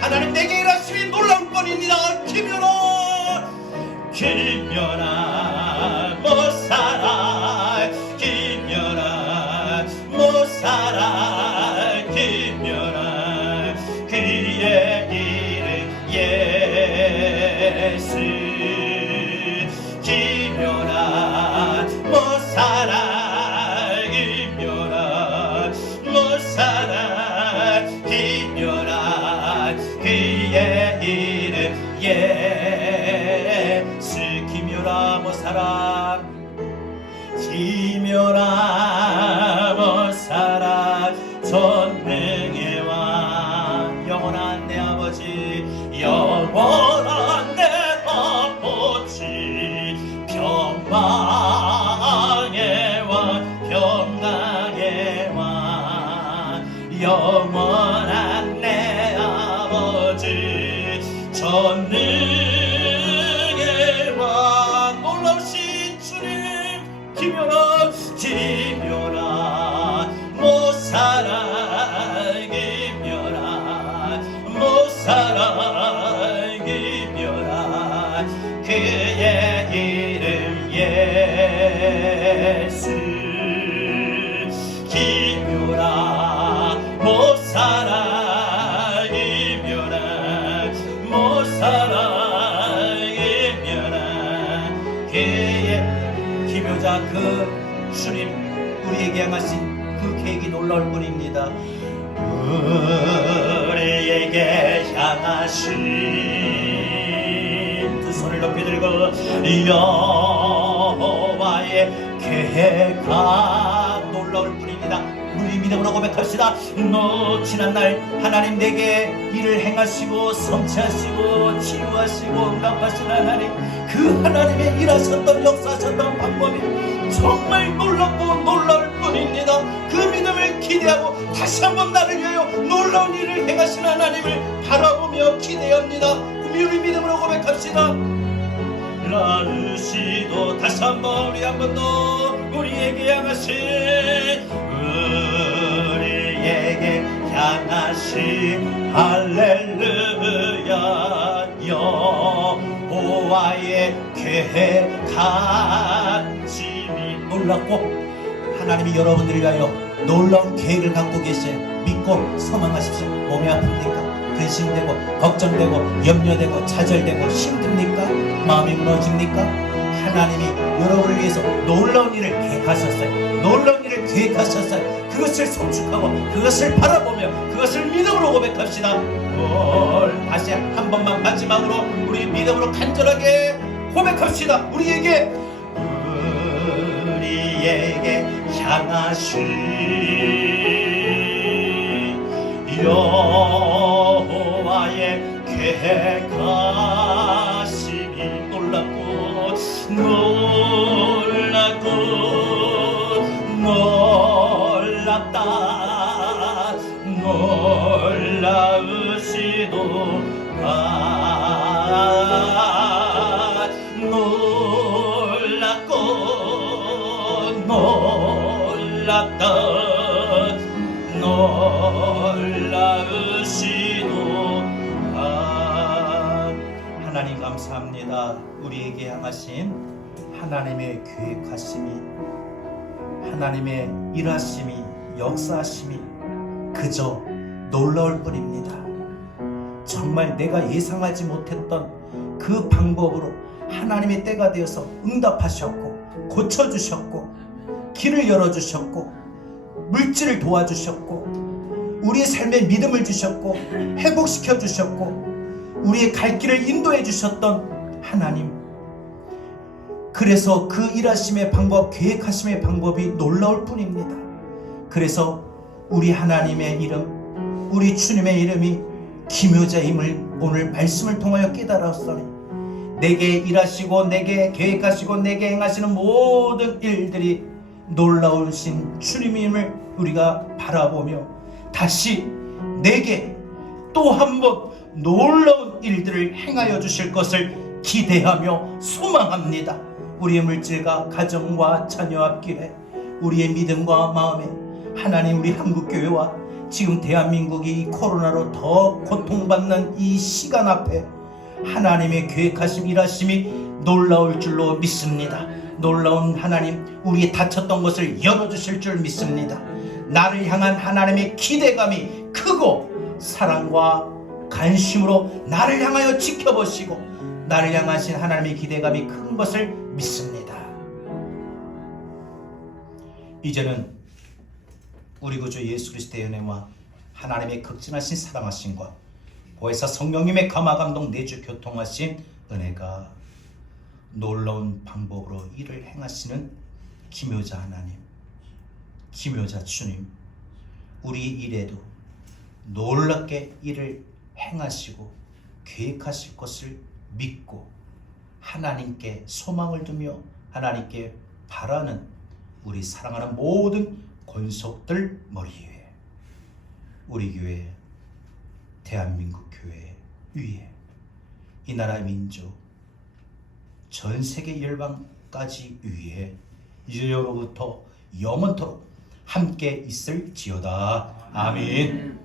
하나님 내게 일하심이 놀라울 뿐입니다. 기묘라 못살아 기묘라 못살아 기묘라 그의 이름 예수 기묘라 못살아 기묘라 못살아 기묘라 그의 이름 예수 기묘라 못살아 기묘라 못살아 전능의 왕 영원한 내 아버지 영원한 내 아버지 평강의 왕 평강의 왕 영원한 내 아버지 전능의 왕 놀라우신 주님 기묘라 기묘라 못살아 기묘라 못살아 기묘라 그의 이름 예수 기묘라 못살아 기묘라 못살아 기묘라 그의 기묘자 그 주님 우리에게 향하신 그 계획이 놀라울 뿐입니다. 우리에게 향하신 두 손을 높이 들고 여호와의 계획가 놀라울 뿐입니다. 우리 믿음으로 고백합시다. 지난날 하나님 내게 일을 행하시고 성취하시고 치유하시고 응답하신 하나님 그 하나님의 일하셨던 역사하셨던 방법이 정말 놀랍고 놀라울 뿐입니다. 그 믿음을 기대하고 다시 한번 나를 위하여 놀라운 일을 행하신 하나님을 바라보며 기대합니다. 우리 믿음으로 고백합시다. 라르시도 다시 한번 우리 한번 더 우리에게 향하신 우리에게 향하신 할렐루야 여호와의 계획하심이 놀랍고 하나님이 여러분들을 위하여 놀라운 계획을 갖고 계신 믿고 소망하십시오. 몸이 아픕니까? 근심되고 걱정되고 염려되고 좌절되고 힘듭니까? 마음이 무너집니까? 하나님이 여러분을 위해서 놀라운 일을 계획하셨어요. 놀라운 일을 계획하셨어요. 그것을 송축하고 그것을 바라보며 그것을 믿음으로 고백합시다. 다시 한 번만 마지막으로 우리 믿음으로 간절하게 고백합시다. 우리에게 향하신 여호와의 계획하심이 놀랍다 놀라우시도다 놀랍다 놀라우시도다. 하나님 감사합니다. 우리에게 향하신 하나님의 계획하심이, 하나님의 일하심이, 역사하심이 그저 놀라울 뿐입니다. 정말 내가 예상하지 못했던 그 방법으로 하나님의 때가 되어서 응답하셨고 고쳐주셨고 길을 열어주셨고 물질을 도와주셨고 우리의 삶에 믿음을 주셨고 회복시켜 주셨고 우리의 갈 길을 인도해 주셨던 하나님, 그래서 그 일하심의 방법, 계획하심의 방법이 놀라울 뿐입니다. 그래서 우리 하나님의 이름, 우리 주님의 이름이 기묘자임을 오늘 말씀을 통하여 깨달았으니 내게 일하시고 내게 계획하시고 내게 행하시는 모든 일들이 놀라우신 주님임을 우리가 바라보며 다시 내게 또 한 번 놀라운 일들을 행하여 주실 것을 기대하며 소망합니다. 우리의 물질과 가정과 자녀 앞길에 우리의 믿음과 마음에 하나님, 우리 한국교회와 지금 대한민국이 코로나로 더 고통받는 이 시간 앞에 하나님의 계획하심, 일하심이 놀라울 줄로 믿습니다. 놀라운 하나님, 우리의 닫혔던 것을 열어주실 줄 믿습니다. 나를 향한 하나님의 기대감이 크고 사랑과 관심으로 나를 향하여 지켜보시고 나를 향하신 하나님의 기대감이 큰 것을 믿습니다. 이제는 우리 구주 예수 그리스도의 은혜와 하나님의 극진하신 사랑하심과 보혜사 성령님의 감화감동 내주 교통하신 은혜가 놀라운 방법으로 일을 행하시는 기묘자 하나님, 기묘자 주님, 우리 일에도 놀랍게 일을 행하시고 계획하실 것을 믿고 하나님께 소망을 두며 하나님께 바라는 우리 사랑하는 모든 권속들 머리 위에, 우리 교회, 대한민국 교회 위에, 이 나라 민족, 전 세계 열방까지 위에 이제로부터 영원토록 함께 있을지어다. 아멘.